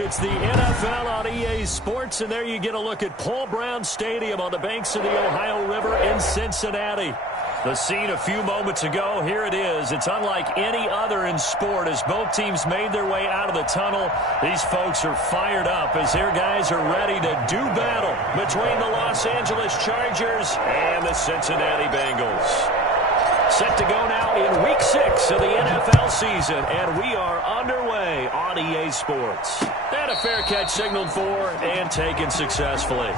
It's the NFL on EA Sports, and there you get a look at Paul Brown Stadium on the banks of the Ohio River in Cincinnati. The scene a few moments ago, here it is. It's unlike any other in sport as both teams made their way out of the tunnel. These folks are fired up as their guys are ready to do battle between the Los Angeles Chargers and the Cincinnati Bengals. Set to go now in Week 6 of the NFL season, and we are underway on EA Sports. And a fair catch signaled for and taken successfully.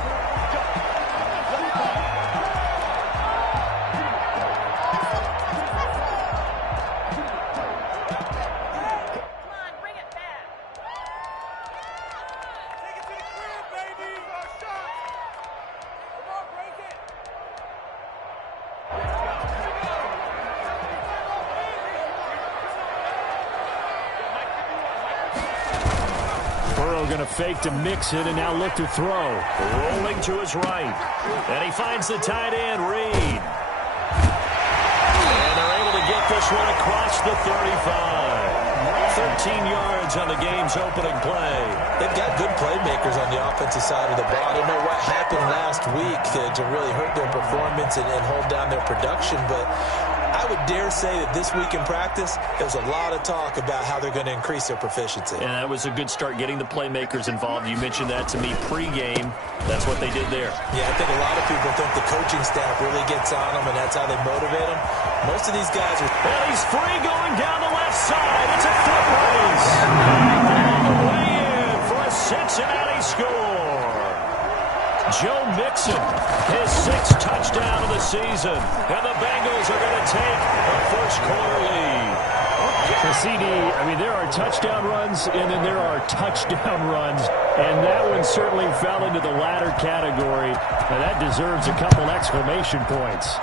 Going to fake to mix it and now look to throw. Rolling to his right. And he finds the tight end, Reed. And they're able to get this one across the 35. 13 yards on the game's opening play. They've got good playmakers on the offensive side of the ball. I don't know what happened last week to really hurt their performance and hold down their production, but I would dare say that this week in practice, there's a lot of talk about how they're going to increase their proficiency. And that was a good start getting the playmakers involved. You mentioned that to me pregame. That's what they did there. Yeah, I think a lot of people think the coaching staff really gets on them, and that's how they motivate them. Most of these guys are... And he's free going down the left side. It's a foot race. All the way in for a Cincinnati score. Joe Mixon, his 6th touchdown of the season. And the Bengals are going to take a first-quarter lead. CD, I mean, there are touchdown runs, and then there are touchdown runs. And that one certainly fell into the latter category. And that deserves a couple exclamation points.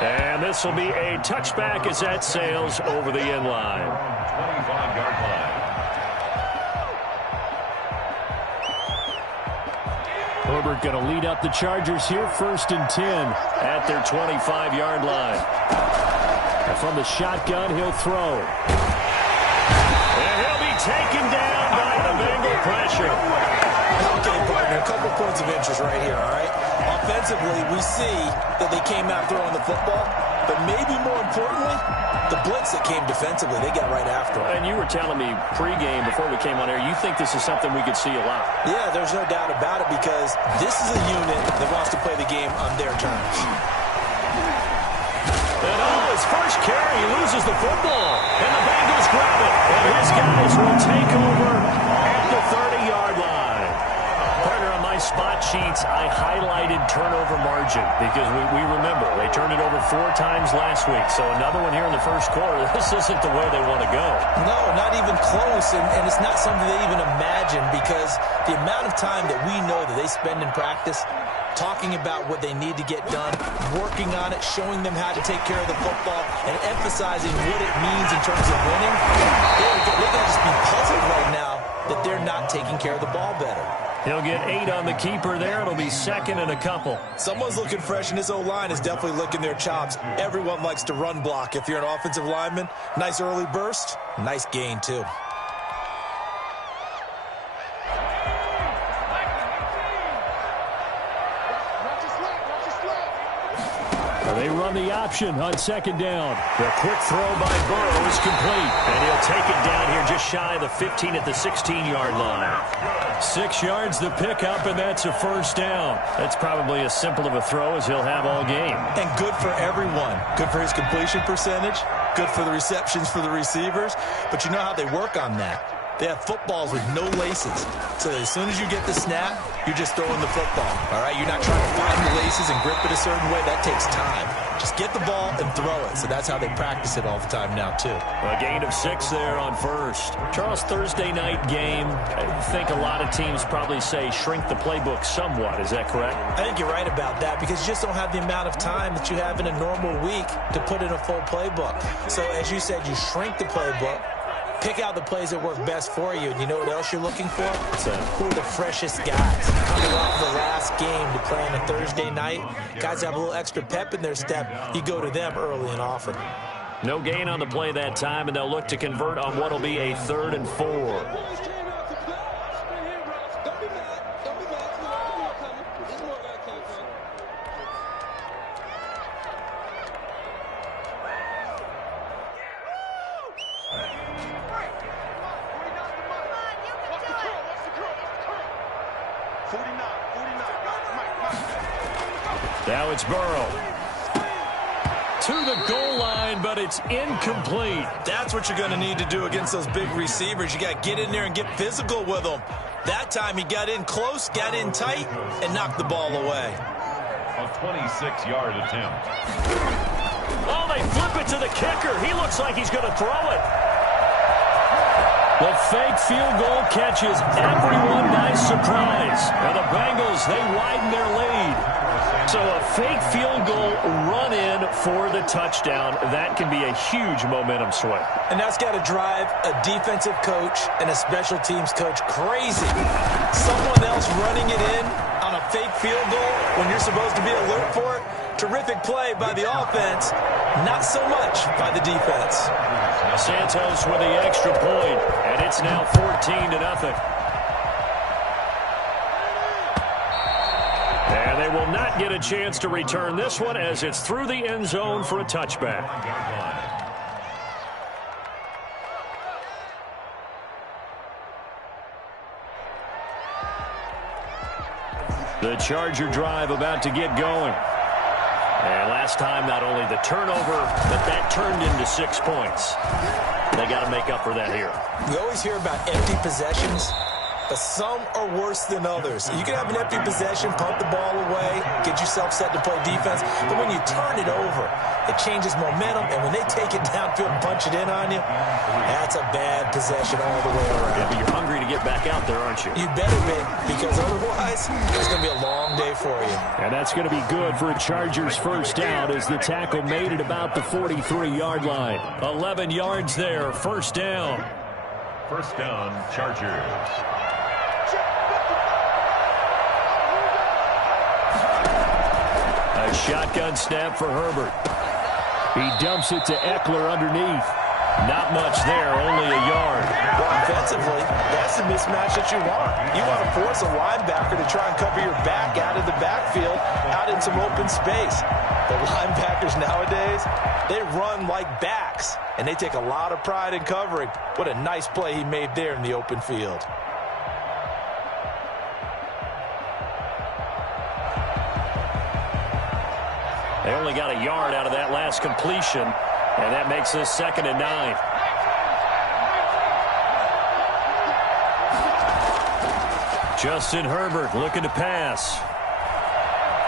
And this will be a touchback as that sails over the end line. 25-yard line. Herbert going to lead up the Chargers here, 1st and 10 at their 25-yard line. And from the shotgun, he'll throw. And he'll be taken down by the Bengal pressure. Okay, partner, a couple points of interest right here, all right? Offensively, we see that they came out throwing the football, but maybe more importantly, the blitz that came defensively, they got right after it. And you were telling me pregame before we came on air, you think this is something we could see a lot. Yeah, there's no doubt about it because this is a unit that wants to play the game on their terms. And his first carry, he loses the football. And the Bengals grab it. And his guys will take over at the 30-yard line. Partner, on my spot sheets, I highlighted turnover margin because we remember they turned it over 4 times last week. So another one here in the first quarter. This isn't the way they want to go. No, not even close. And it's not something they even imagine because the amount of time that we know that they spend in practice talking about what they need to get done, working on it, showing them how to take care of the football, and emphasizing what it means in terms of winning. They're going to just be puzzled right now that they're not taking care of the ball better. He'll get 8 on the keeper there. It'll be 2nd and a couple. Someone's looking fresh, and this O-line is definitely licking their chops. Everyone likes to run block. If you're an offensive lineman, nice early burst, nice gain, too. They run the option on 2nd down. The quick throw by Burrow is complete. And he'll take it down here just shy of the 15 at the 16-yard line. 6 yards the pickup, and that's a first down. That's probably as simple of a throw as he'll have all game. And good for everyone. Good for his completion percentage. Good for the receptions for the receivers. But you know how they work on that. They have footballs with no laces. So as soon as you get the snap, you're just throwing the football. All right? You're not trying to find the laces and grip it a certain way. That takes time. Just get the ball and throw it. So that's how they practice it all the time now, too. A gain of 6 there on first. Charles, Thursday night game. I think a lot of teams probably say shrink the playbook somewhat. Is that correct? I think you're right about that because you just don't have the amount of time that you have in a normal week to put in a full playbook. So as you said, you shrink the playbook. Pick out the plays that work best for you. And you know what else you're looking for? Who are the freshest guys? Coming off the last game to play on a Thursday night, guys have a little extra pep in their step. You go to them early and often. No gain on the play that time, and they'll look to convert on what will be a 3rd and 4. Now it's Burrow. To the goal line, but it's incomplete. That's what you're going to need to do against those big receivers. You got to get in there and get physical with them. That time he got in close, got in tight, and knocked the ball away. A 26-yard attempt. Oh, they flip it to the kicker. He looks like he's going to throw it. The fake field goal catches everyone by surprise. And the Bengals, they widen their lead. So a fake field goal run-in for the touchdown. That can be a huge momentum swing. And that's got to drive a defensive coach and a special teams coach crazy. Someone else running it in on a fake field goal when you're supposed to be alert for it. Terrific play by the offense. Not so much by the defense. Santos with the extra point, and it's now 14-0. And they will not get a chance to return this one as it's through the end zone for a touchback. The Charger drive about to get going. And last time, not only the turnover, but that turned into 6 points. They got to make up for that here. We always hear about empty possessions, but some are worse than others. You can have an empty possession, pump the ball away, get yourself set to play defense, but when you turn it over, it changes momentum, and when they take it downfield and punch it in on you, that's a bad possession all the way around. Yeah, but you're hungry to get back out there, aren't you? You better be, because otherwise, it's going to be a long day for you. And that's going to be good for a Chargers first down as the tackle made it about the 43-yard line. 11 yards there, first down. First down, Chargers. A shotgun snap for Herbert. He dumps it to Eckler underneath. Not much there, only a yard. Well, offensively, that's the mismatch that you want. You want to force a linebacker to try and cover your back out of the backfield, out in some open space. The linebackers nowadays, they run like backs, and they take a lot of pride in covering. What a nice play he made there in the open field. They only got a yard out of that last completion, and that makes this 2nd and 9. Justin Herbert looking to pass.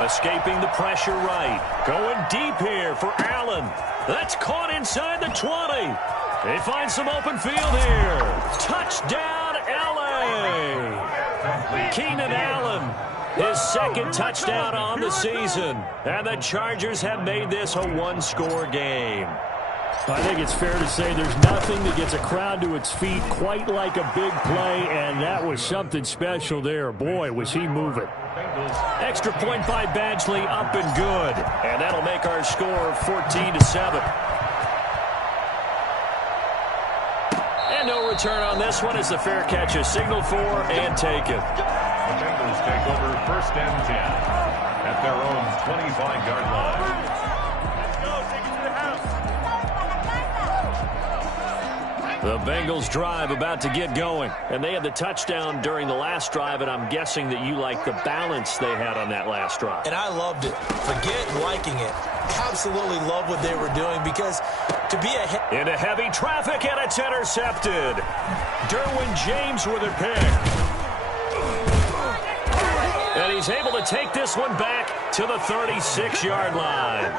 Escaping the pressure right. Going deep here for Allen. That's caught inside the 20. They find some open field here. Touchdown, L.A. Keenan Allen. His 2nd touchdown on the season. And the Chargers have made this a one-score game. I think it's fair to say there's nothing that gets a crowd to its feet quite like a big play, and that was something special there. Boy, was he moving. Extra point by Badgley, up and good. And that'll make our score 14-7. And no return on this one as the fair catch is signaled for and taken. The Bengals take over 1st and 10 at their own 25-yard line. The Bengals drive about to get going. And they had the touchdown during the last drive, and I'm guessing that you like the balance they had on that last drive. And I loved it. Forget liking it. Absolutely love what they were doing, because to be into heavy traffic, and it's intercepted. Derwin James with a pick. And he's able to take this one back to the 36-yard line.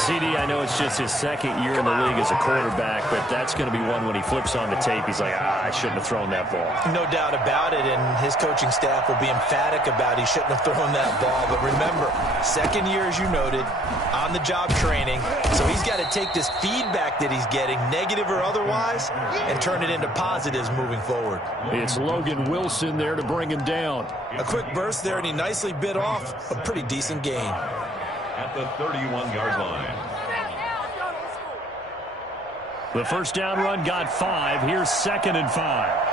CD, I know it's just his 2nd year in the league as a quarterback, but that's going to be one when he flips on the tape. He's like, I shouldn't have thrown that ball. No doubt about it, and his coaching staff will be emphatic about he shouldn't have thrown that ball. But remember, 2nd year, as you noted, on-the-job training. So he's got to take this feedback that he's getting, negative or otherwise, and turn it into positives moving forward. It's Logan Wilson there to bring him down. A quick burst there, and he nicely bit off a pretty decent gain. At the 31-yard line. The first down run got 5. Here's 2nd and 5.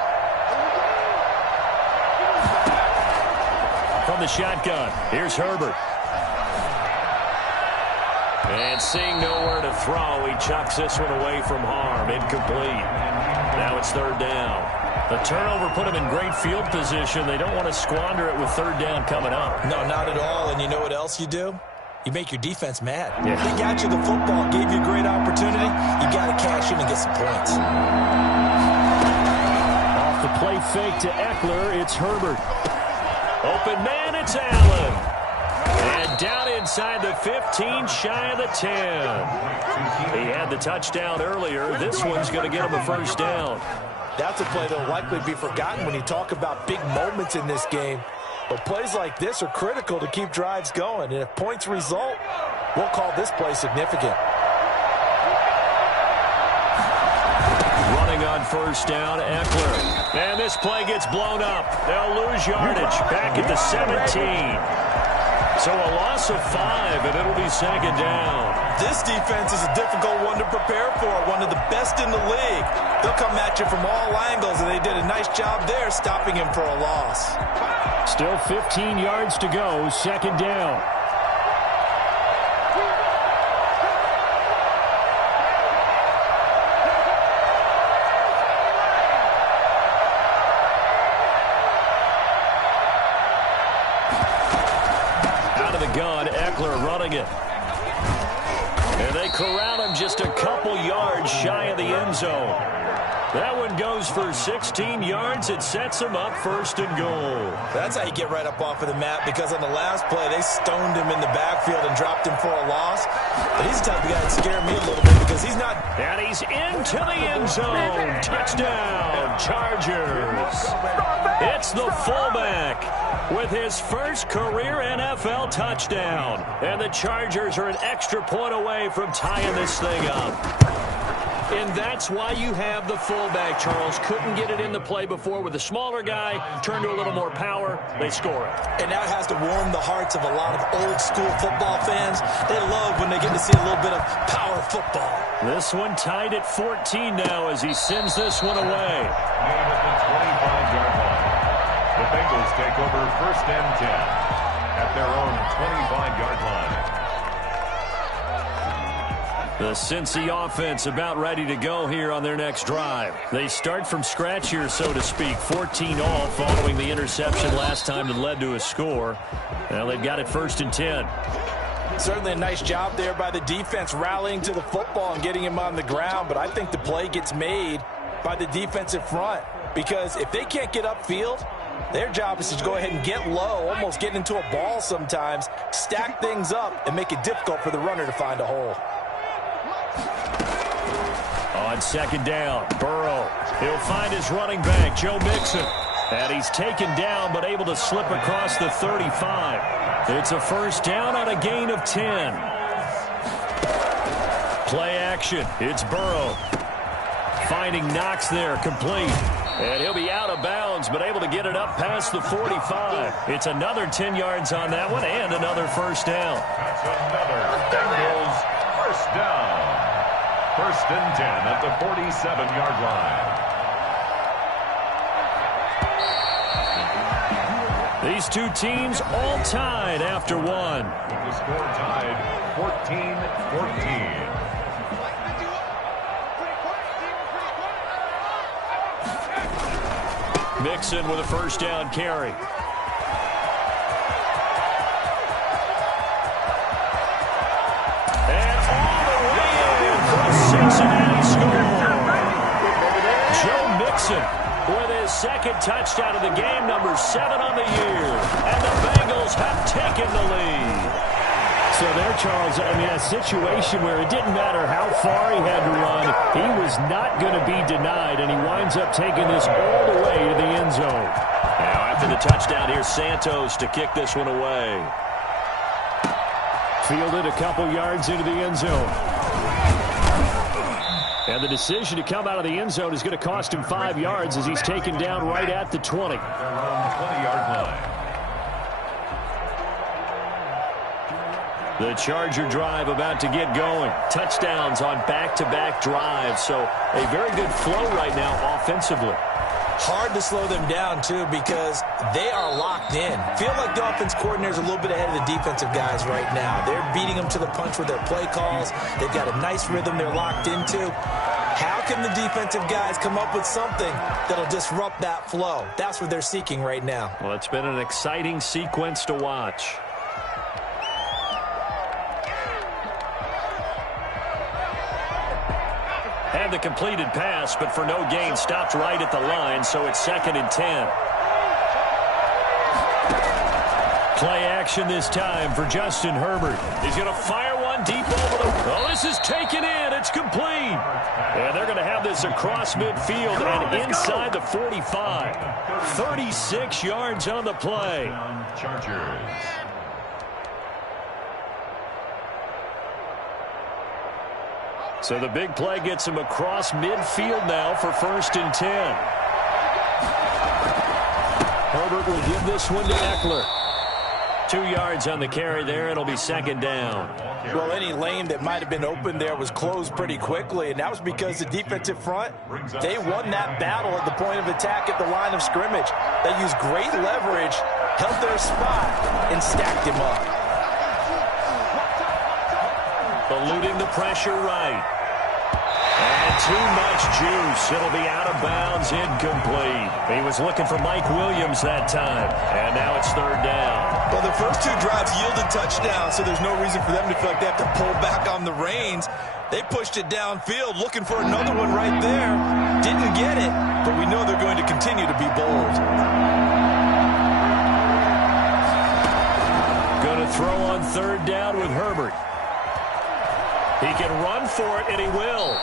From the shotgun, here's Herbert. And seeing nowhere to throw, he chucks this one away from harm. Incomplete. Now it's 3rd down. The turnover put him in great field position. They don't want to squander it with 3rd down coming up. No, not at all. And you know what else you do? You make your defense mad. Yeah. They got you the football, gave you a great opportunity. You got to cash in and get some points. Off the play fake to Eckler, it's Herbert. Open man, it's Allen. And down inside the 15, shy of the 10. He had the touchdown earlier. This one's going to get him a first down. That's a play that will likely be forgotten when you talk about big moments in this game. But plays like this are critical to keep drives going. And if points result, we'll call this play significant. Running on first down, Eckler. And this play gets blown up. They'll lose yardage back at the 17. So a loss of 5, and it'll be 2nd down. This defense is a difficult one to prepare for, one of the best in the league. They'll come at you from all angles, and they did a nice job there stopping him for a loss. Still 15 yards to go, 2nd down. Gun, Eckler running it. And they corral him just a couple yards shy of the end zone. That one goes for 16 yards. It sets him up 1st and goal. That's how you get right up off of the mat, because on the last play, they stoned him in the backfield and dropped him for a loss. But he's the type of guy that scared me a little bit because he's not... And he's into the end zone. Touchdown, Chargers. It's the fullback with his first career NFL touchdown. And the Chargers are an extra point away from tying this thing up. And that's why you have the fullback, Charles. Couldn't get it in the play before with the smaller guy. Turned to a little more power. They score it. And that has to warm the hearts of a lot of old-school football fans. They love when they get to see a little bit of power football. This one tied at 14 now as he sends this one away. Made at the 25-yard line. The Bengals take over 1st and 10 at their own 25-yard line. The Cincy offense about ready to go here on their next drive. They start from scratch here, so to speak. 14 all following the interception last time that led to a score. Well, they've got it 1st and 10. Certainly a nice job there by the defense rallying to the football and getting him on the ground. But I think the play gets made by the defensive front, because if they can't get upfield, their job is to go ahead and get low, almost get into a ball sometimes, stack things up, and make it difficult for the runner to find a hole. On 2nd down, Burrow. He'll find his running back, Joe Mixon. And he's taken down, but able to slip across the 35. It's a first down on a gain of 10. Play action. It's Burrow. Finding Knox there, complete. And he'll be out of bounds, but able to get it up past the 45. It's another 10 yards on that one, and another first down. That's another Bengals first down. 1st and 10 at the 47-yard line. These two teams all tied after one. With the score tied 14-14. Mixon with a first down carry. And all the way in for a Cincinnati score. Joe Mixon with his 2nd touchdown of the game, number 7 on the year. And the Bengals have taken the lead. So there, Charles, I mean, a situation where it didn't matter how far he had to run, he was not going to be denied, and he winds up taking this all the way to the end zone. Now, after the touchdown, here's Santos to kick this one away. Fielded a couple yards into the end zone. And the decision to come out of the end zone is going to cost him 5 yards as he's taken down right at the 20. Their own 20-yard line. The Charger drive about to get going. Touchdowns on back-to-back drives, so a very good flow right now offensively. Hard to slow them down, too, because they are locked in. Feel like the offense coordinator's a little bit ahead of the defensive guys right now. They're beating them to the punch with their play calls. They've got a nice rhythm they're locked into. How can the defensive guys come up with something that'll disrupt that flow? That's what they're seeking right now. Well, it's been an exciting sequence to watch. Had the completed pass, but for no gain, stopped right at the line, so it's 2nd and 10. Play action this time for Justin Herbert. He's going to fire one deep over the... Oh, this is taken in. It's complete. And they're going to have this across midfield and inside the 45. 36 yards on the play. Chargers. So the big play gets him across midfield now for 1st and 10. Herbert will give this one to Eckler. 2 yards on the carry there. It'll be 2nd down. Well, any lane that might have been open there was closed pretty quickly, and that was because the defensive front, they won that battle at the point of attack at the line of scrimmage. They used great leverage, held their spot, and stacked him up. Eluding the pressure right. And too much juice. It'll be out of bounds, incomplete. He was looking for Mike Williams that time. And now it's 3rd down. Well, the first 2 drives yielded touchdowns, so there's no reason for them to feel like they have to pull back on the reins. They pushed it downfield, looking for another one right there. Didn't get it, but we know they're going to continue to be bold. Going to throw on 3rd down with Herbert. He can run for it, and he will.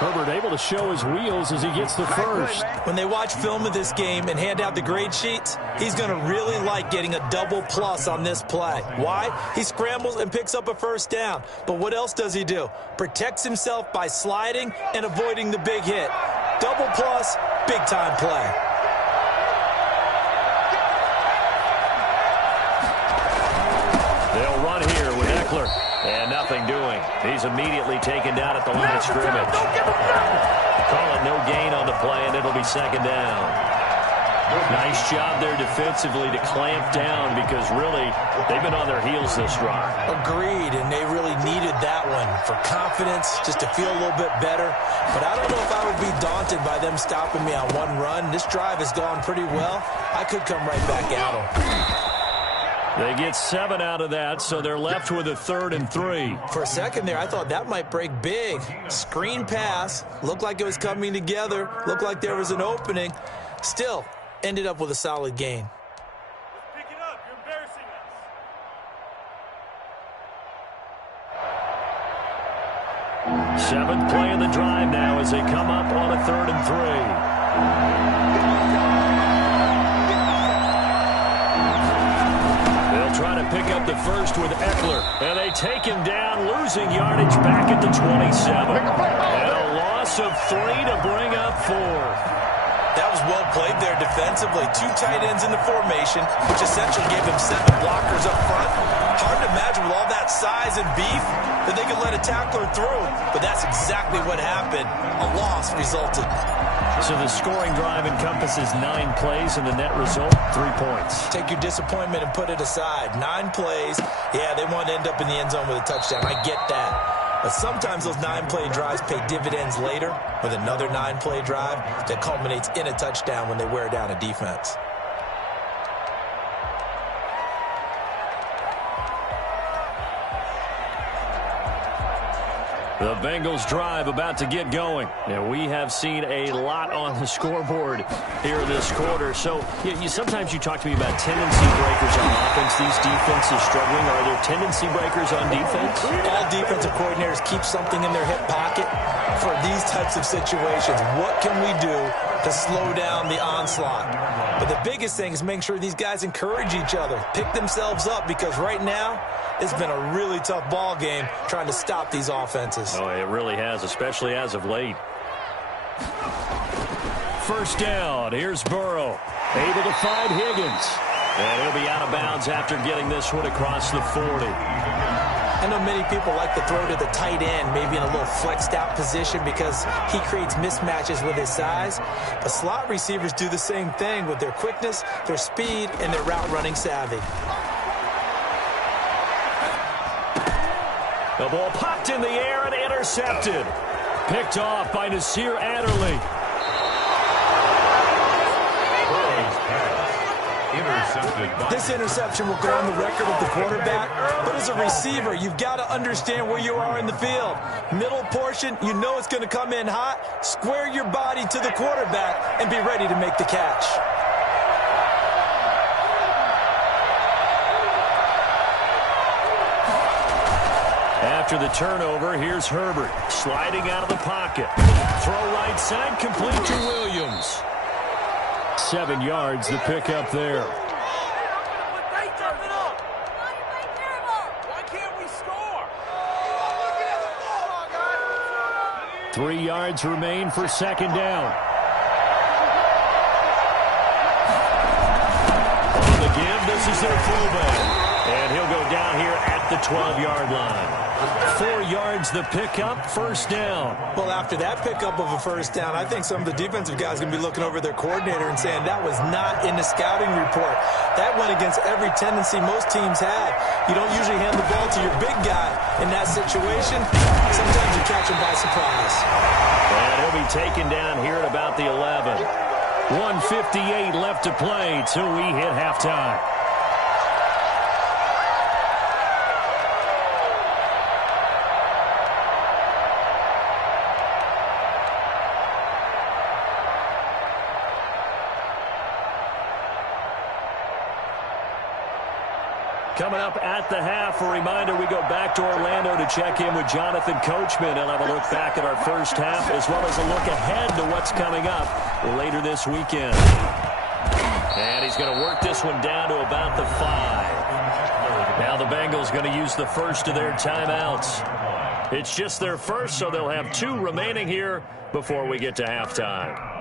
Herbert able to show his wheels as he gets the first. When they watch film of this game and hand out the grade sheets, he's going to really like getting a double plus on this play. Why? He scrambles and picks up a 1st down. But what else does he do? Protects himself by sliding and avoiding the big hit. Double plus, big-time play. They'll run here with Eckler. And nothing doing. He's immediately taken down at the line of scrimmage. Call it no gain on the play, and it'll be 2nd down. Nice job there defensively to clamp down because really they've been on their heels this drive. Agreed, and they really needed that one for confidence, just to feel a little bit better. But I don't know if I would be daunted by them stopping me on one run. This drive has gone pretty well. I could come right back at them. They get 7 out of that, so they're left with a 3rd and 3. For a second there, I thought that might break big. Screen pass. Looked like it was coming together. Looked like there was an opening. Still, ended up with a solid gain. Pick it up. You're embarrassing us. 7th play of the drive now as they come up on a 3rd and 3. Trying to pick up the first with Eckler. And they take him down, losing yardage back at the 27. And a loss of 3 to bring up 4. That was well played there defensively. 2 tight ends in the formation, which essentially gave him 7 blockers up front. Hard to imagine with all that size and beef that they could let a tackler through. But that's exactly what happened. A loss resulted. So the scoring drive encompasses 9 plays, and the net result, 3 points. Take your disappointment and put it aside. 9 plays. Yeah, they want to end up in the end zone with a touchdown. I get that. But sometimes those 9-play drives pay dividends later with another 9-play drive that culminates in a touchdown when they wear down a defense. The Bengals drive about to get going. Now, we have seen a lot on the scoreboard here this quarter. So, sometimes you talk to me about tendency breakers on offense. These defenses struggling. Are there tendency breakers on defense? All defensive coordinators keep something in their hip pocket for these types of situations. What can we do to slow down the onslaught? But the biggest thing is making sure these guys encourage each other, pick themselves up, because right now, it's been a really tough ball game trying to stop these offenses. Oh, it really has, especially as of late. First down. Here's Burrow. Able to find Higgins. And he'll be out of bounds after getting this one across the 40. I know many people like to throw to the tight end, maybe in a little flexed out position because he creates mismatches with his size. But slot receivers do the same thing with their quickness, their speed, and their route running savvy. The ball popped in the air and intercepted. Picked off by Nasir Adderley. This interception will go on the record of the quarterback, but as a receiver, you've got to understand where you are in the field. Middle portion, you know it's going to come in hot. Square your body to the quarterback and be ready to make the catch. After the turnover, here's Herbert sliding out of the pocket. Throw right side, complete to Williams. 7 yards, the pickup there. Why can't we score? 3 yards remain for second down. On the give, this is their fullback. And he'll go down here at the 12-yard line. 4 yards the pickup, first down. Well, after that pickup of a first down, I think some of the defensive guys are going to be looking over their coordinator and saying that was not in the scouting report. That went against every tendency most teams have. You don't usually hand the ball to your big guy in that situation. Sometimes you catch him by surprise. And he'll be taken down here at about the 11. 1:58 left to play till we hit halftime. Coming up at the half, a reminder, we go back to Orlando to check in with Jonathan Coachman. He'll have a look back at our first half as well as a look ahead to what's coming up later this weekend. And he's going to work this one down to about the 5. Now the Bengals going to use the first of their timeouts. It's just their first, so they'll have 2 remaining here before we get to halftime.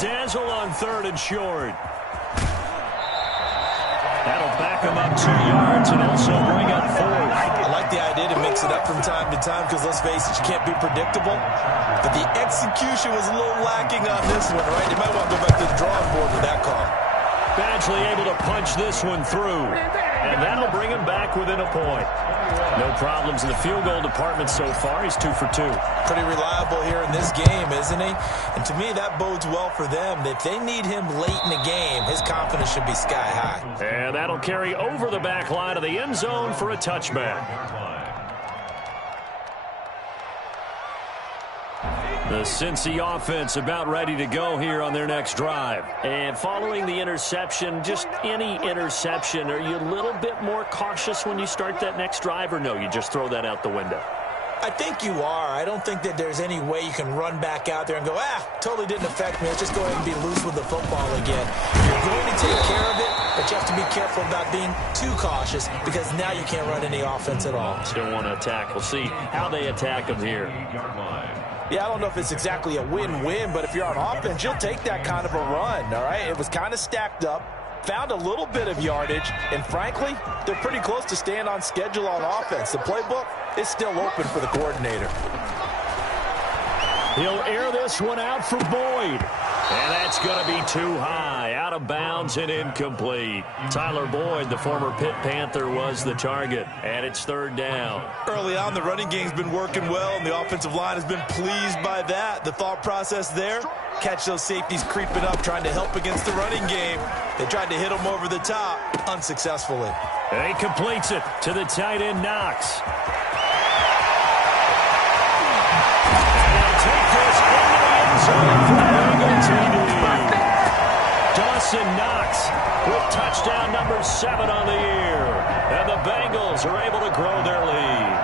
Dazzle on 3rd and short. That'll back him up 2 yards and also bring up 4th. I like the idea to mix it up from time to time because, let's face it, you can't be predictable. But the execution was a little lacking on this one, right? You might want to go back to the drawing board with that call. Badgley able to punch this one through. And that'll bring him back within a point. No problems in the field goal department so far. He's 2 for 2. Pretty reliable here in this game, isn't he? And to me, that bodes well for them. If they need him late in the game, his confidence should be sky high. And that'll carry over the back line of the end zone for a touchback. The Cincy offense about ready to go here on their next drive. And following the interception, just any interception, are you a little bit more cautious when you start that next drive, or no, you just throw that out the window? I think you are. I don't think that there's any way you can run back out there and go, totally didn't affect me. Let's just go ahead and be loose with the football again. You're going to take care of it, but you have to be careful about being too cautious because now you can't run any offense at all. Still want to attack. We'll see how they attack them here. Yeah, I don't know if it's exactly a win-win, but if you're on offense, you'll take that kind of a run, all right? It was kind of stacked up, found a little bit of yardage, and frankly, they're pretty close to staying on schedule on offense. The playbook is still open for the coordinator. He'll air this one out for Boyd. And that's going to be too high, out of bounds and incomplete. Tyler Boyd, the former Pitt Panther, was the target, and it's 3rd down. Early on, the running game's been working well, and the offensive line has been pleased by that. The thought process there, catch those safeties creeping up, trying to help against the running game. They tried to hit them over the top, unsuccessfully. And he completes it to the tight end, Knox. Dawson Knox with touchdown number 7 on the year. And the Bengals are able to grow their lead.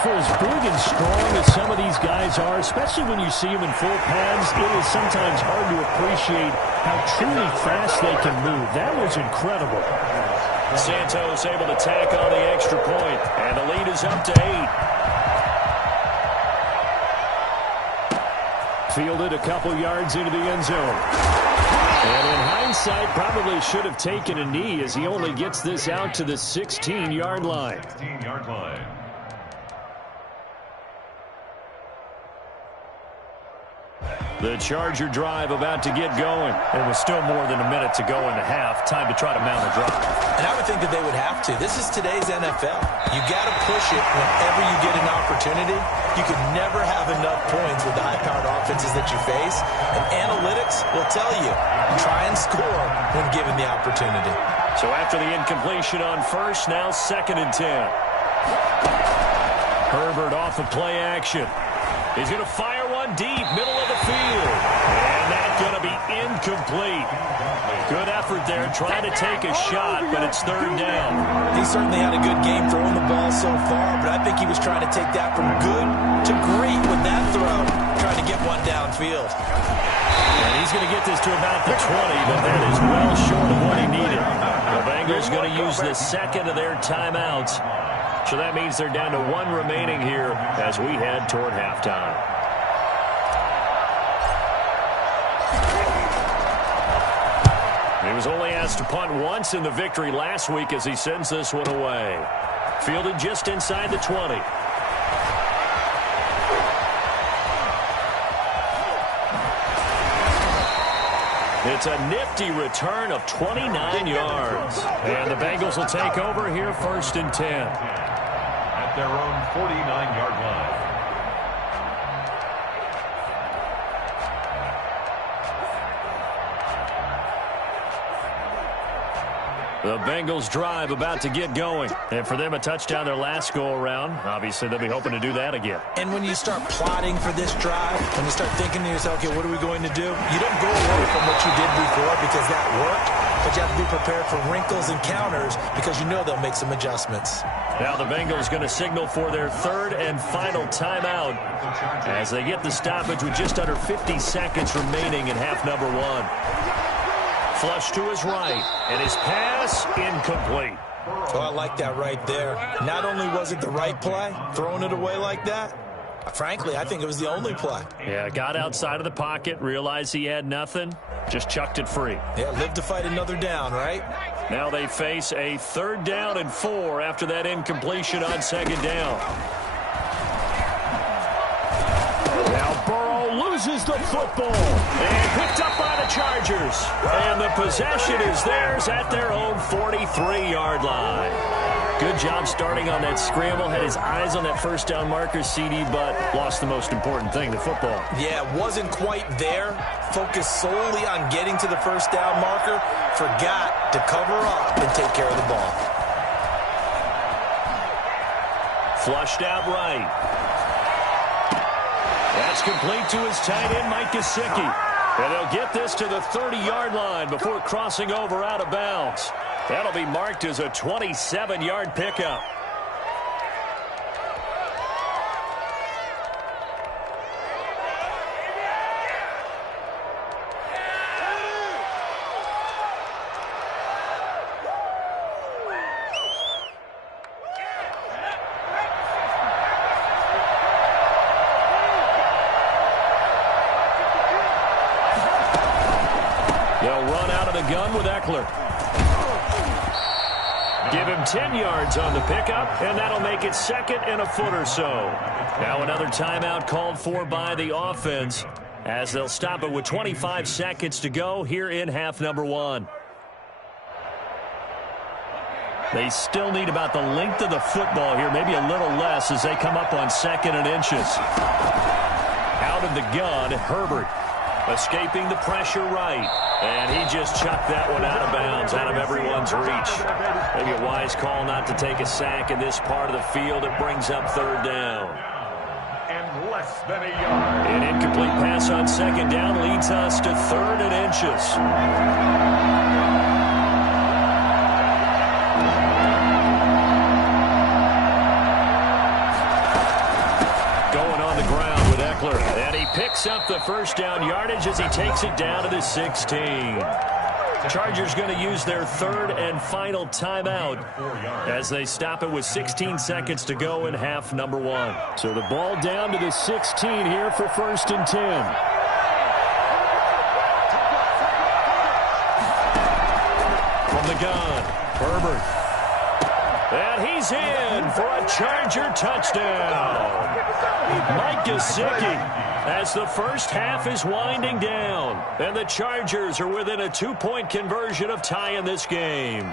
For as big and strong as some of these guys are, especially when you see them in full pads, it is sometimes hard to appreciate how truly fast they can move. That was incredible. Santos able to tack on the extra point, and the lead is up to 8. Fielded a couple yards into the end zone. And in hindsight, probably should have taken a knee as he only gets this out to the 16-yard line. 16-yard line. The Charger drive about to get going. There was still more than a minute to go in the half. Time to try to mount a drive. And I would think that they would have to. This is today's NFL. You got to push it whenever you get an opportunity. You can never have enough points with the high-powered offenses that you face. And analytics will tell you, try and score when given the opportunity. So after the incompletion on first, now 2nd and 10. Herbert off of play action. He's going to fire one deep, middle of the field. And that's going to be incomplete. Good effort there, trying to take a shot, but it's 3rd down. He certainly had a good game throwing the ball so far, but I think he was trying to take that from good to great with that throw, trying to get one downfield. And he's going to get this to about the 20, but that is well short of what he needed. The Bengals going to use the 2nd of their timeouts. So that means they're down to 1 remaining here as we head toward halftime. He was only asked to punt once in the victory last week as he sends this one away. Fielded just inside the 20. It's a nifty return of 29 yards. And the Bengals will take over here 1st and 10. At their own 49-yard line. The Bengals drive about to get going. And for them, a touchdown their last go-around. Obviously, they'll be hoping to do that again. And when you start plotting for this drive, when you start thinking to yourself, okay, what are we going to do? You don't go away from what you did before because that worked, but you have to be prepared for wrinkles and counters because you know they'll make some adjustments. Now the Bengals going to signal for their 3rd and final timeout as they get the stoppage with just under 50 seconds remaining in half number 1. Flush to his right, and his pass incomplete. Oh, I like that right there. Not only was it the right play, throwing it away like that, frankly, I think it was the only play. Yeah, got outside of the pocket, realized he had nothing, just chucked it free. Yeah, live to fight another down, right? Now they face a 3rd down and 4 after that incompletion on 2nd down. Now Burrow loses the football and picked up by the Chargers. And the possession is theirs at their own 43-yard line. Good job starting on that scramble. Had his eyes on that 1st down marker, CD, but lost the most important thing, the football. Yeah, wasn't quite there. Focused solely on getting to the 1st down marker. Forgot to cover up and take care of the ball. Flushed out right. That's complete to his tight end, Mike Gesicki. And they'll get this to the 30-yard line before crossing over out of bounds. That'll be marked as a 27-yard pickup. They'll run out of the gun with Eckler. Give him 10 yards on the pickup, and that'll make it 2nd and a foot or so. Now another timeout called for by the offense as they'll stop it with 25 seconds to go here in half number 1. They still need about the length of the football here, maybe a little less as they come up on 2nd and inches. Out of the gun, Herbert. Escaping the pressure right. And he just chucked that one out of bounds, out of everyone's reach. Maybe a wise call not to take a sack in this part of the field. It brings up 3rd down. And less than a yard. An incomplete pass on 2nd down leads us to 3rd and inches. picks up the first down yardage as he takes it down to the 16. Chargers going to use their third and final timeout as they stop it with 16 seconds to go in half number 1. So the ball down to the 16 here for 1st and 10. From the gun, Herbert. And he's in for a Charger touchdown. Mike Gesicki, as the first half is winding down. And the Chargers are within a 2-point conversion of tying this game.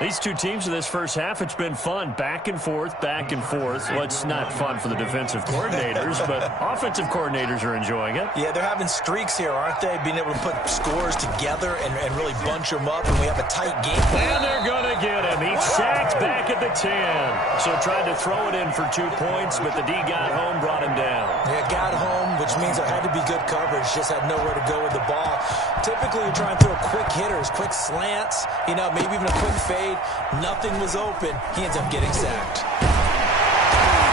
These two teams in this first half, it's been fun. Back and forth, back and forth. Well, it's not fun for the defensive coordinators, but offensive coordinators are enjoying it. Yeah, they're having streaks here, aren't they? Being able to put scores together and really bunch them up, and we have a tight game. And they're going to get him. He's sacked back at the 10. So tried to throw it in for 2 points, but the D got home, brought him down. Yeah, got home, which means there had to be good coverage. Just had nowhere to go with the ball. Typically, you try and throw quick hitters, quick slants, maybe even a quick fade. Nothing was open. He ends up getting sacked.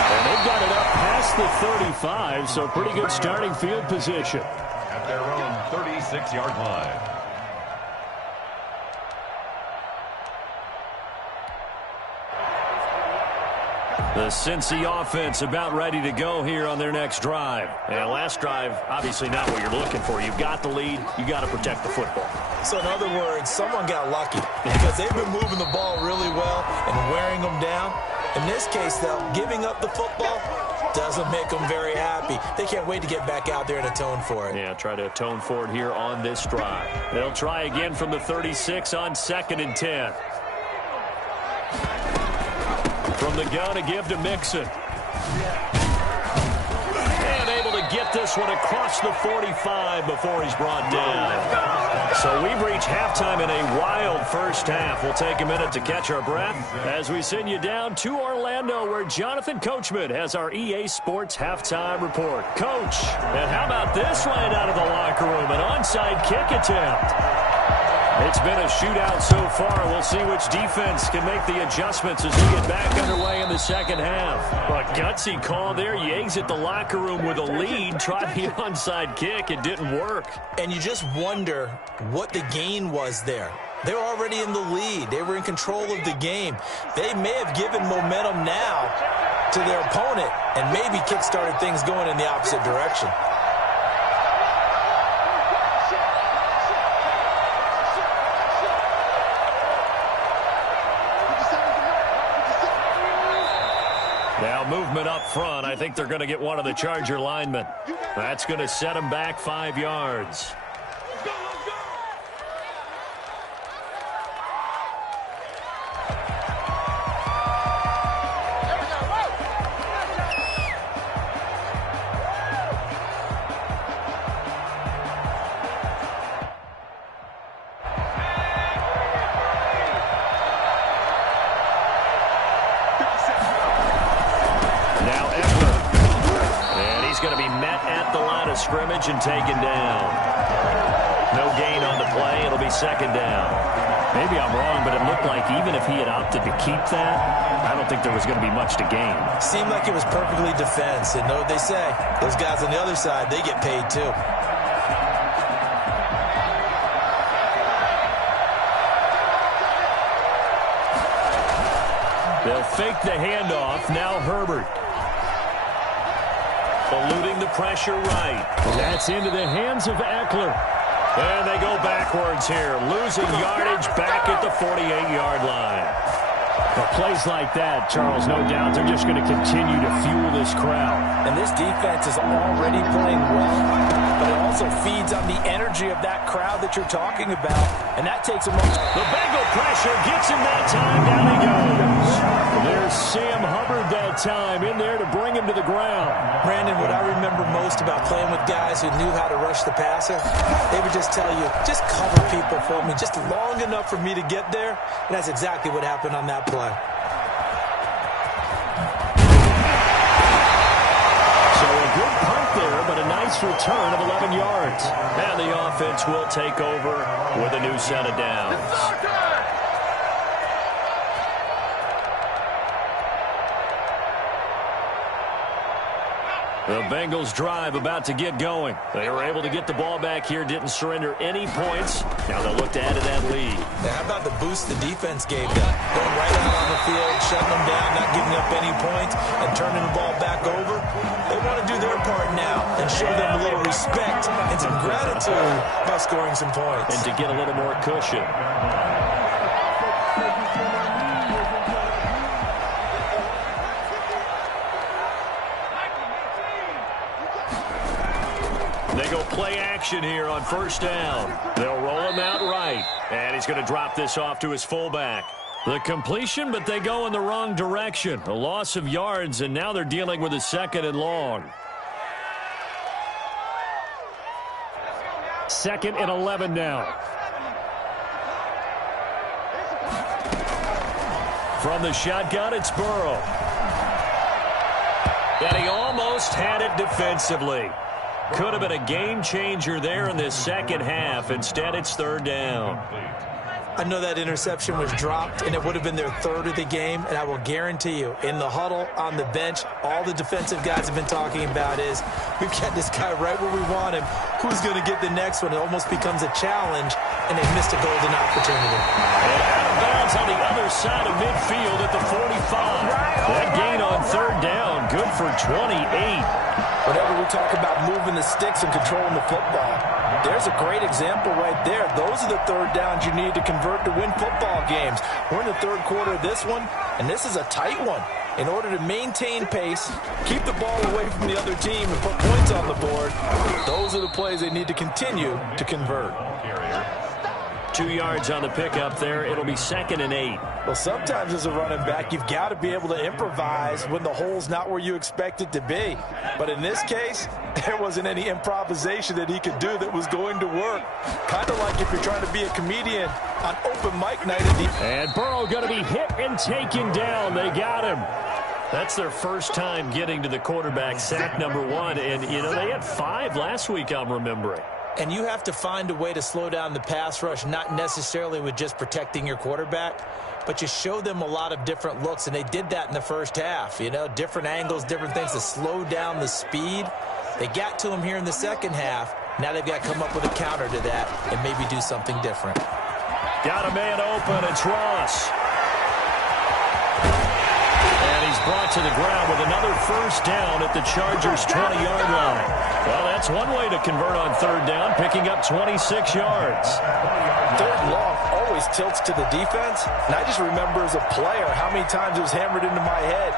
And they've got it up past the 35, so pretty good starting field position. At their own 36-yard line. The Cincy offense about ready to go here on their next drive. And last drive, obviously not what you're looking for. You've got the lead. You got to protect the football. So in other words, someone got lucky because they've been moving the ball really well and wearing them down. In this case, though, giving up the football doesn't make them very happy. They can't wait to get back out there and atone for it. Yeah, try to atone for it here on this drive. They'll try again from the 36 on 2nd and 10. From the gun, a give to Mixon. And able to get this one across the 45 before he's brought down. So we've reached halftime in a wild first half. We'll take a minute to catch our breath as we send you down to Orlando, where Jonathan Coachman has our EA Sports halftime report. Coach, and how about this line out of the locker room? An onside kick attempt. It's been a shootout so far. We'll see which defense can make the adjustments as we get back underway in the second half. A gutsy call there. You exit the locker room with a lead. Try the onside kick. It didn't work. And you just wonder what the gain was there. They were already in the lead. They were in control of the game. They may have given momentum now to their opponent and maybe kick-started things going in the opposite direction. Now movement up front. I think they're going to get one of the Charger linemen. That's going to set them back 5 yards. Scrimmage and taken down. No gain on the play. It'll be second down. Maybe I'm wrong, but it looked like even if he had opted to keep that, I don't think there was going to be much to gain. Seemed like it was perfectly defense. And know what they say. Those guys on the other side, they get paid too. They'll fake the handoff. Now Herbert. Eluding the pressure right. That's into the hands of Eckler. And they go backwards here. Losing yardage back at the 48-yard line. Well, plays like that, Charles, no doubt they're just going to continue to fuel this crowd. And this defense is already playing well, but it also feeds on the energy of that crowd that you're talking about, and that takes them up. The Bengal pressure gets him that time. Down he goes. There's Sam Hubbard that time in there to bring him to the ground. Brandon, what I remember most about playing with guys who knew how to rush the passer, they would just tell you, just cover people for me, just long enough for me to get there, and that's exactly what happened on that play. So a good punt there, but a nice return of 11 yards. And the offense will take over with a new set of downs. The Bengals drive about to get going. They were able to get the ball back here, didn't surrender any points. Now they'll look to add to that lead. Now, how about the boost the defense gave them? Going right out on the field, shutting them down, not giving up any points, and turning the ball back over. They want to do their part now and show them a little respect and some gratitude by scoring some points. And to get a little more cushion. They go play action here on first down. They'll roll him out right. And he's going to drop this off to his fullback. The completion, but they go in the wrong direction. A loss of yards, and now they're dealing with a 2nd and long. 2nd and 11 now. From the shotgun, it's Burrow. And he almost had it defensively. Could have been a game changer there in this second half. Instead, it's 3rd down. I know that interception was dropped, and it would have been their 3rd of the game, and I will guarantee you, in the huddle, on the bench, all the defensive guys have been talking about is, we've got this guy right where we want him. Who's going to get the next one? It almost becomes a challenge, and they missed a golden opportunity. And out of bounds on the other side of midfield at the 45. That gain on 3rd down, good for 28. Whenever we talk about moving the sticks and controlling the football, there's a great example right there. Those are the 3rd downs you need to convert to win football games. We're in the 3rd quarter of this one, and this is a tight one. In order to maintain pace, keep the ball away from the other team, and put points on the board, those are the plays they need to continue to convert. 2 yards on the pickup there. It'll be 2nd and 8. Well, sometimes as a running back, you've got to be able to improvise when the hole's not where you expect it to be. But in this case, there wasn't any improvisation that he could do that was going to work. Kind of like if you're trying to be a comedian on open mic night at the... And Burrow going to be hit and taken down. They got him. That's their first time getting to the quarterback, sack number 1. And, you know, they had 5 last week, I'm remembering. And you have to find a way to slow down the pass rush, not necessarily with just protecting your quarterback, but you show them a lot of different looks, and they did that in the first half. You know, different angles, different things to slow down the speed. They got to him here in the second half. Now they've got to come up with a counter to that and maybe do something different. Got a man open. It's Ross. And he's brought to the ground with another first down at the Chargers' 20-yard line. Well, that's one way to convert on 3rd down, picking up 26 yards. 3rd and long always tilts to the defense, and I just remember as a player how many times it was hammered into my head.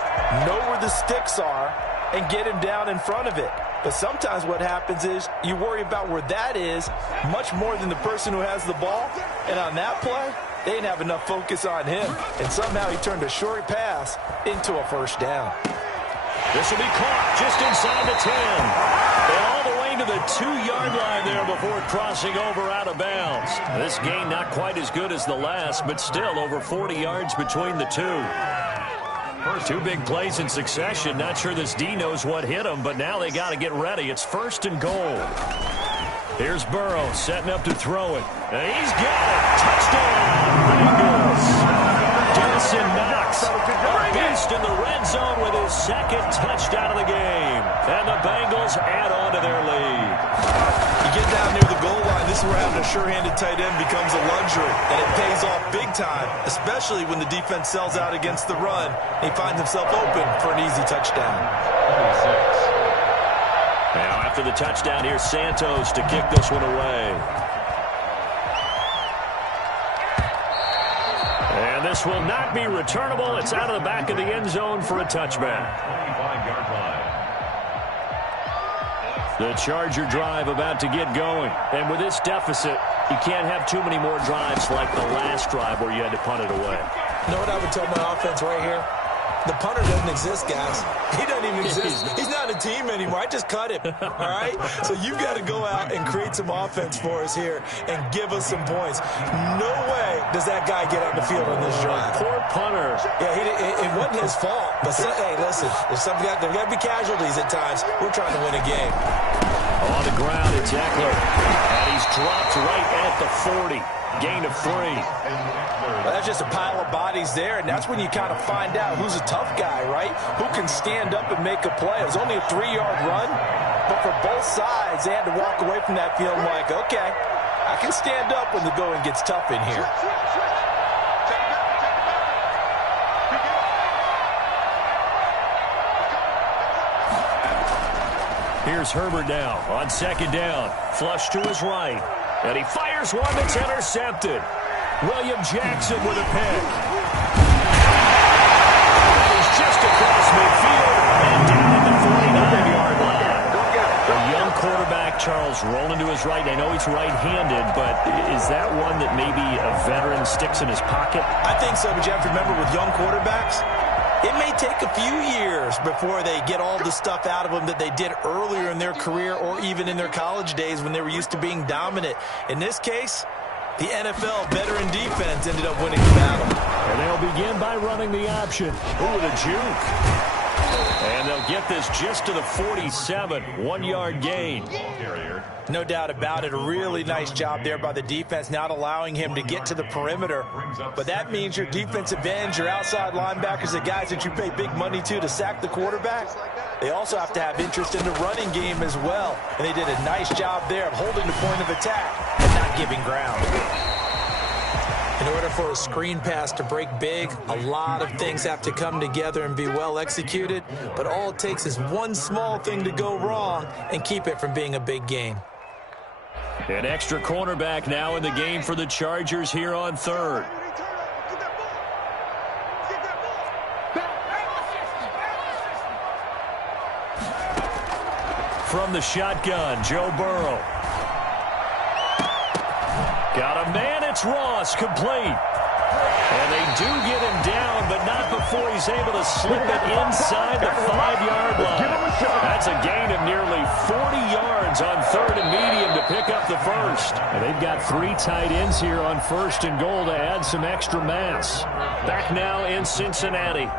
Know where the sticks are and get him down in front of it. But sometimes what happens is you worry about where that is much more than the person who has the ball, and on that play, they didn't have enough focus on him, and somehow he turned a short pass into a first down. This will be caught just inside the 10. And all the way to the 2-yard line there before crossing over out of bounds. This gain not quite as good as the last, but still over 40 yards between the two. 2 big plays in succession. Not sure this D knows what hit him, but now they got to get ready. It's 1st and goal. Here's Burrow setting up to throw it. And he's got it. Touchdown, Bengals. Dawson Knox, a beast in the red zone with his 2nd touchdown of the game. And the Bengals add on to their lead. You get down near the goal line, this is where having a sure-handed tight end becomes a luxury, and it pays off big time, especially when the defense sells out against the run. He finds himself open for an easy touchdown. Now after the touchdown, here's Santos to kick this one away. And this will not be returnable. It's out of the back of the end zone for a touchback. 25-yard line. The Charger drive about to get going. And with this deficit, you can't have too many more drives like the last drive where you had to punt it away. You know what I would tell my offense right here? The punter doesn't exist, guys. He doesn't even exist. He's not a team anymore. I just cut him, all right? So you've got to go out and create some offense for us here and give us some points. No way does that guy get on the field on this drive. Poor punter. Yeah, it wasn't his fault. But, hey, listen, there's got to be casualties at times. We're trying to win a game. On the ground, it's Eckler. And he's dropped right at the 40. Gain of 3. Well, that's just a pile of bodies there, and that's when you kind of find out who's a tough guy, right? Who can stand up and make a play. It was only a 3-yard run, but for both sides, they had to walk away from that feeling like, okay, I can stand up when the going gets tough in here. Here's Herbert now on 2nd down. Flush to his right. And he fires one that's intercepted. William Jackson with a pick. That is just across midfield and down at the 49-yard line. A young quarterback, Charles, rolling to his right. I know he's right-handed, but is that one that maybe a veteran sticks in his pocket? I think so, but you have to remember with young quarterbacks, it may take a few years before they get all the stuff out of them that they did earlier in their career or even in their college days when they were used to being dominant. In this case, the NFL veteran defense ended up winning the battle. And they'll begin by running the option. Ooh, with a juke. And they'll get this just to the 47, 1-yard gain. No doubt about it. A really nice job there by the defense, not allowing him to get to the perimeter. But that means your defensive ends, your outside linebackers, the guys that you pay big money to sack the quarterback, they also have to have interest in the running game as well. And they did a nice job there of holding the point of attack and not giving ground. In order for a screen pass to break big, a lot of things have to come together and be well executed. But all it takes is one small thing to go wrong and keep it from being a big gain. An extra cornerback now in the game for the Chargers here on 3rd. From the shotgun, Joe Burrow. Got a man, it's Ross, complete. And they do get him down, but not before he's able to slip it inside the 5-yard line. That's a gain of nearly 40 yards on 3rd and medium to pick up the first. And they've got 3 tight ends here on 1st and goal to add some extra mass. Back now in Cincinnati.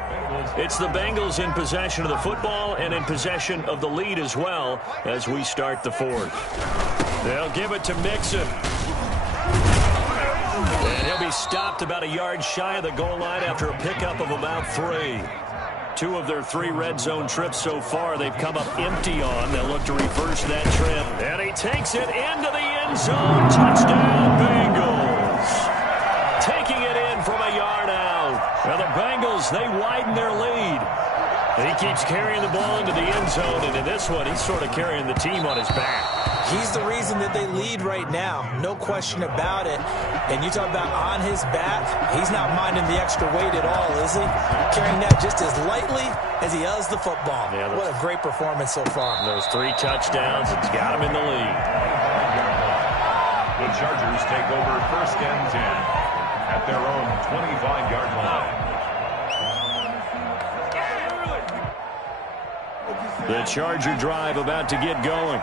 It's the Bengals in possession of the football and in possession of the lead as well as we start the 4th. They'll give it to Mixon. And he'll be stopped about a yard shy of the goal line after a pickup of about 3. 2 of their 3 red zone trips so far they've come up empty on. They'll look to reverse that trip. And he takes it into the end zone. Touchdown, Bengals. Taking it in from a yard out. Now the Bengals, they widen their lead. And he keeps carrying the ball into the end zone. And in this one, he's sort of carrying the team on his back. He's the reason that they lead right now. No question about it. And you talk about on his back, he's not minding the extra weight at all, is he? Carrying that just as lightly as he does the football. Yeah, what a great performance so far. Those 3 touchdowns, it's got him in the lead. The Chargers take over 1st and 10 at their own 25-yard line. The Charger drive about to get going.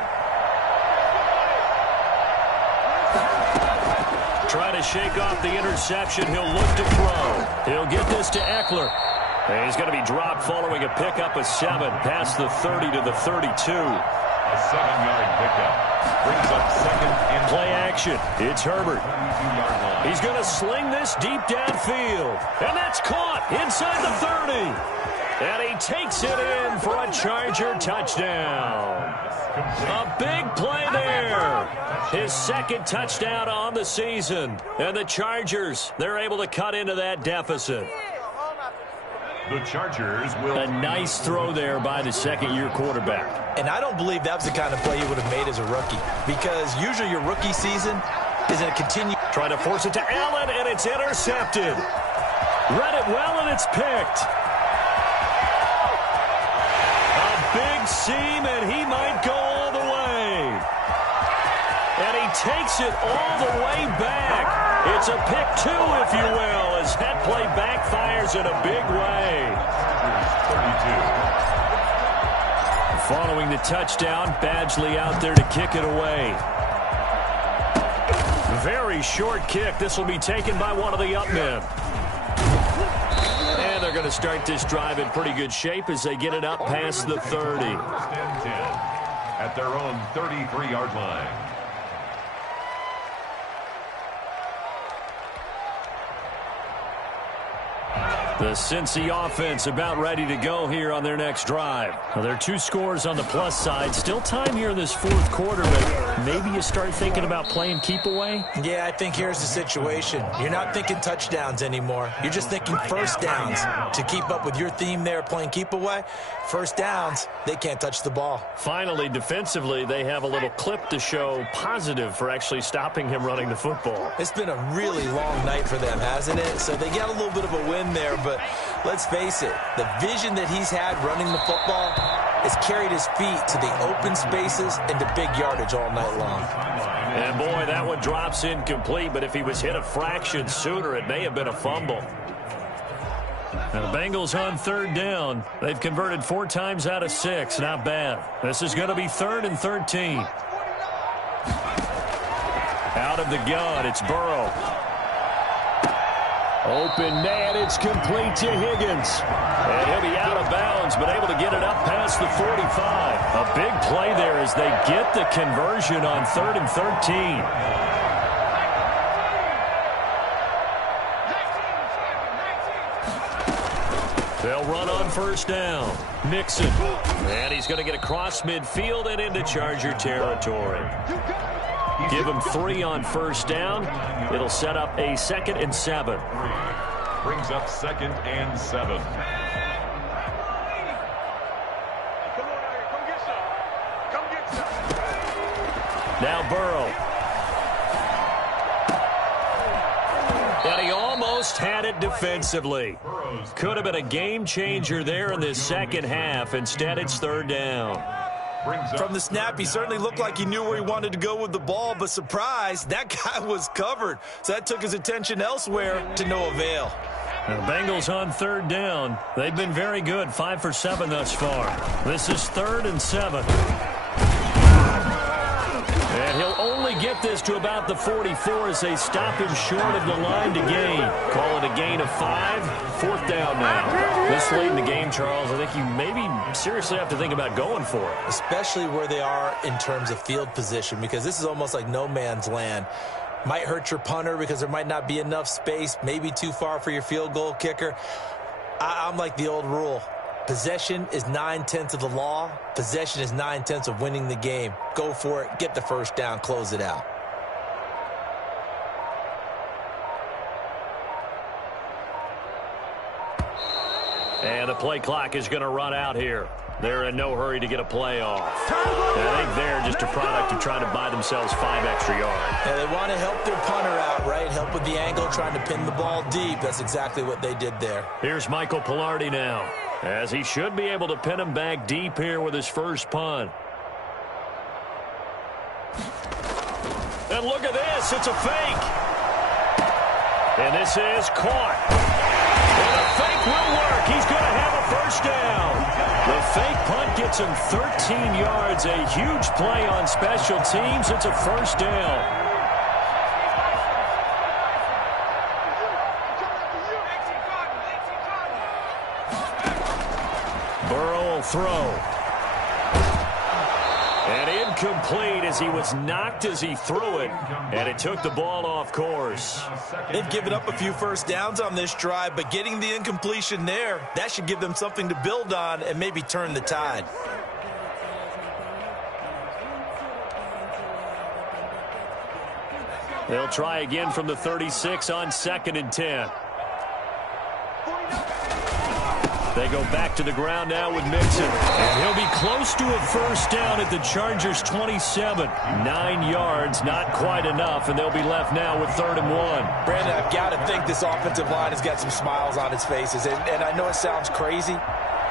Try to shake off the interception. He'll look to throw. He'll get this to Eckler. And he's going to be dropped following a pickup of 7 past the 30 to the 32. A 7-yard pickup brings up 2nd and play action. It's Herbert. He's going to sling this deep downfield. And that's caught inside the 30. And he takes it in for a Charger touchdown. A big play there. His 2nd touchdown on the season. And the Chargers, they're able to cut into that deficit. The Chargers will... A nice throw there by the 2nd-year quarterback. And I don't believe that was the kind of play he would have made as a rookie. Because usually your rookie season is going to continue. Trying to force it to Allen, and it's intercepted. Read it well, and it's picked. A big seam, and he might go all the way. And he takes it all the way back. It's a pick 2, if you will, as that play backfires in a big way. 32. Following the touchdown, Badgley out there to kick it away. Very short kick. This will be taken by one of the up men. And they're going to start this drive in pretty good shape as they get it up past the 30. at their own 33-yard line. The Cincy offense about ready to go here on their next drive. Well, there are 2 scores on the plus side. Still time here in this 4th quarter, but maybe you start thinking about playing keep away? Yeah, I think here's the situation. You're not thinking touchdowns anymore. You're just thinking first downs. To keep up with your theme there, playing keep away, first downs, they can't touch the ball. Finally, defensively, they have a little clip to show positive for actually stopping him running the football. It's been a really long night for them, hasn't it? So they got a little bit of a win there, but let's face it, the vision that he's had running the football has carried his feet to the open spaces and to big yardage all night long. And boy, that one drops incomplete, but if he was hit a fraction sooner, it may have been a fumble. And the Bengals on 3rd down. They've converted 4 times out of 6. Not bad. This is going to be 3rd and 13. Out of the gun, it's Burrow. Open man, it's complete to Higgins. And he'll be out of bounds, but able to get it up past the 45. A big play there as they get the conversion on 3rd and 13. They'll run on 1st down. Mixon. And he's going to get across midfield and into Charger territory. Give him 3 on 1st down. It'll set up a 2nd and 7. Brings up 2nd and 7. Now Burrow. And he almost had it defensively. Could have been a game changer there in this 2nd half. Instead, it's 3rd down. From the snap, he certainly looked like he knew where he wanted to go with the ball, but surprise, that guy was covered. So that took his attention elsewhere to no avail. The Bengals on 3rd down. They've been very good, 5 for 7 thus far. This is 3rd and 7. And he'll only get this to about the 44 as they stop him short of the line to gain. Call it a gain of 5. 4th down now. This late in the game, Charles, I think you maybe seriously have to think about going for it. Especially where they are in terms of field position, because this is almost like no man's land. Might hurt your punter because there might not be enough space, maybe too far for your field goal kicker. I'm like the old rule. Possession is 9/10 of the law. Possession is 9/10 of winning the game. Go for it. Get the 1st down. Close it out. And the play clock is going to run out here. They're in no hurry to get a play off. I think they're just a product of trying to buy themselves 5 extra yards. Yeah, they want to help their punter out, right? Help with the angle, trying to pin the ball deep. That's exactly what they did there. Here's Michael Pilardi now, as he should be able to pin him back deep here with his first punt. And look at this. It's a fake. And this is caught. And the fake will work. He's going to have a 1st down. The fake punt gets him 13 yards. A huge play on special teams. It's a 1st down. Burrow will throw. And incomplete as he was knocked as he threw it. And it took the ball off course. They've given up a few 1st downs on this drive, but getting the incompletion there, that should give them something to build on and maybe turn the tide. They'll try again from the 36 on 2nd and 10. They go back to the ground now with Mixon. And he'll be close to a 1st down at the Chargers' 27. 9 yards, not quite enough, and they'll be left now with 3rd and 1. Brandon, I've got to think this offensive line has got some smiles on its faces. And I know it sounds crazy,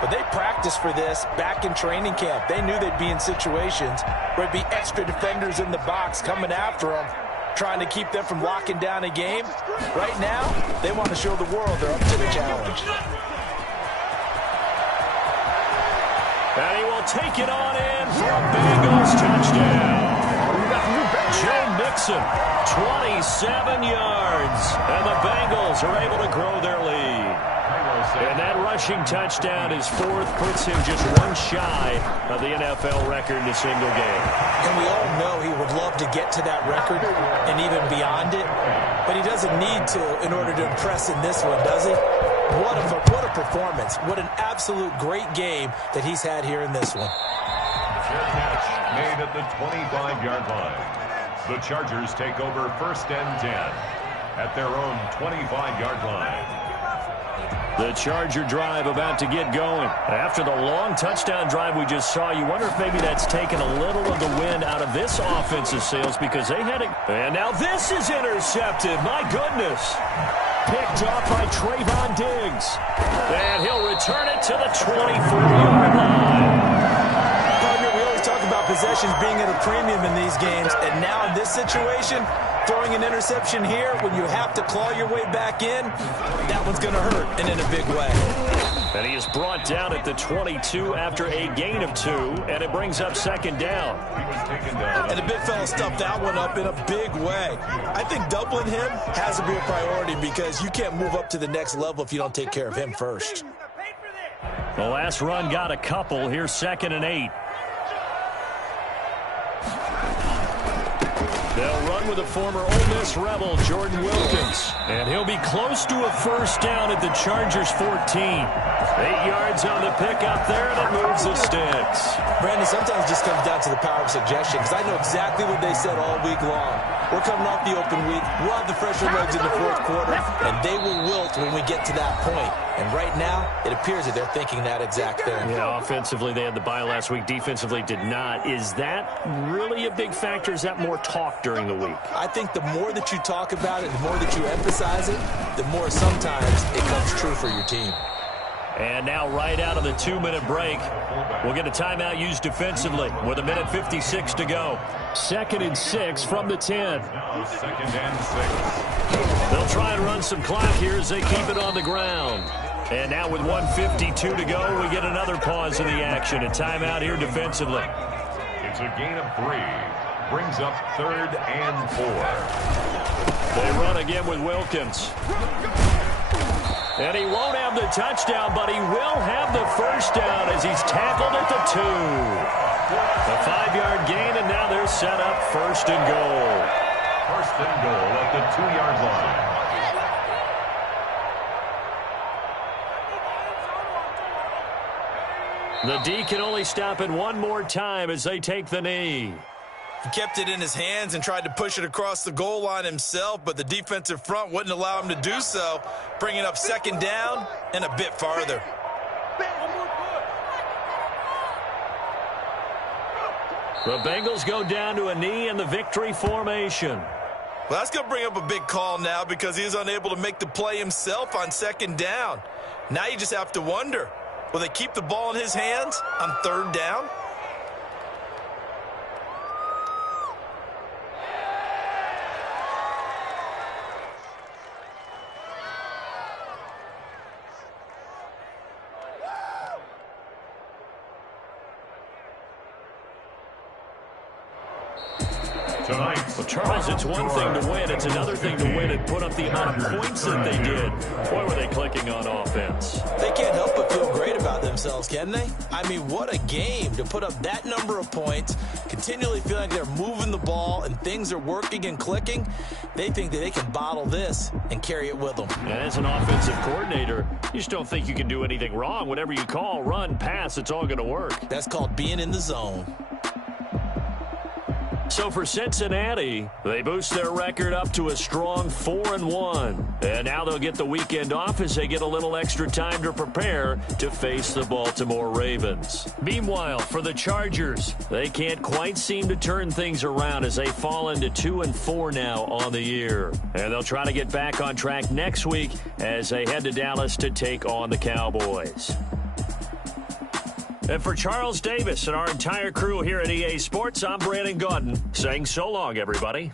but they practiced for this back in training camp. They knew they'd be in situations where there'd be extra defenders in the box coming after them, trying to keep them from locking down a game. Right now, they want to show the world they're up to the challenge. And he will take it on in for a Bengals touchdown. Joe Mixon, 27 yards. And the Bengals are able to grow their lead. And that rushing touchdown, his fourth, puts him just one shy of the NFL record in a single game. And we all know he would love to get to that record and even beyond it, but he doesn't need to in order to impress in this one, does he? What a performance. What an absolute great game that he's had here in this one. Fair catch made at the 25-yard line. The Chargers take over 1st and 10 at their own 25-yard line. The Charger drive about to get going. After the long touchdown drive we just saw, you wonder if maybe that's taken a little of the wind out of this offensive sails because they had it. And now this is intercepted. My goodness. Picked off by Trayvon Diggs. And he'll return it to the 24-yard line. Partner, we always talk about possessions being at a premium in these games, and now in this situation, throwing an interception here when you have to claw your way back in, that one's going to hurt, and in a big way. And he is brought down at the 22 after a gain of 2, and it brings up 2nd down. He was taken down. And the big fella stuffed that one up in a big way. I think doubling him has to be a priority because you can't move up to the next level if you don't take care of him first. The last run got a couple. Here's 2nd and 8. They'll run with the former Ole Miss Rebel, Jordan Wilkins. And he'll be close to a 1st down at the Chargers' 14. 8 yards on the pickup there, and it moves the sticks. Brandon, sometimes it just comes down to the power of suggestion, because I know exactly what they said all week long. We're coming off the open week. We'll have the fresher legs in the 4th quarter, and they will wilt when we get to that point. And right now, it appears that they're thinking that exact thing. Yeah, offensively, they had the bye last week. Defensively, did not. Is that really a big factor? Is that more talk during the week? I think the more that you talk about it, the more that you emphasize it, the more sometimes it comes true for your team. And now right out of the 2-minute break, we'll get a timeout used defensively with 1:56 to go. 2nd and 6 from the 10. Now 2nd and 6. They'll try and run some clock here as they keep it on the ground. And now with 1:52 to go, we get another pause in the action. A timeout here defensively. It's a gain of 3. Brings up 3rd and 4. They run again with Wilkins. And he won't have the touchdown, but he will have the 1st down as he's tackled at the 2. A 5-yard gain, and now they're set up 1st and goal. 1st and goal at the 2-yard line. The D can only stop it one more time as they take the knee. He kept it in his hands and tried to push it across the goal line himself, but the defensive front wouldn't allow him to do so, bringing up 2nd down and a bit farther. The Bengals go down to a knee in the victory formation. Well, that's going to bring up a big call now because he's unable to make the play himself on 2nd down. Now you just have to wonder, will they keep the ball in his hands on 3rd down? Tonight, Well, Charles, it's one thing to win. It's another thing to win and put up the amount of points that they did. Boy, were they clicking on offense. They can't help but feel great about themselves, can they? I mean, what a game to put up that number of points, continually feeling like they're moving the ball and things are working and clicking. They think that they can bottle this and carry it with them. And as an offensive coordinator, you just don't think you can do anything wrong. Whatever you call, run, pass, it's all going to work. That's called being in the zone. So for Cincinnati, they boost their record up to a strong 4-1. And now they'll get the weekend off as they get a little extra time to prepare to face the Baltimore Ravens. Meanwhile, for the Chargers, they can't quite seem to turn things around as they fall into 2-4 now on the year. And they'll try to get back on track next week as they head to Dallas to take on the Cowboys. And for Charles Davis and our entire crew here at EA Sports, I'm Brandon Gaudin saying so long, everybody.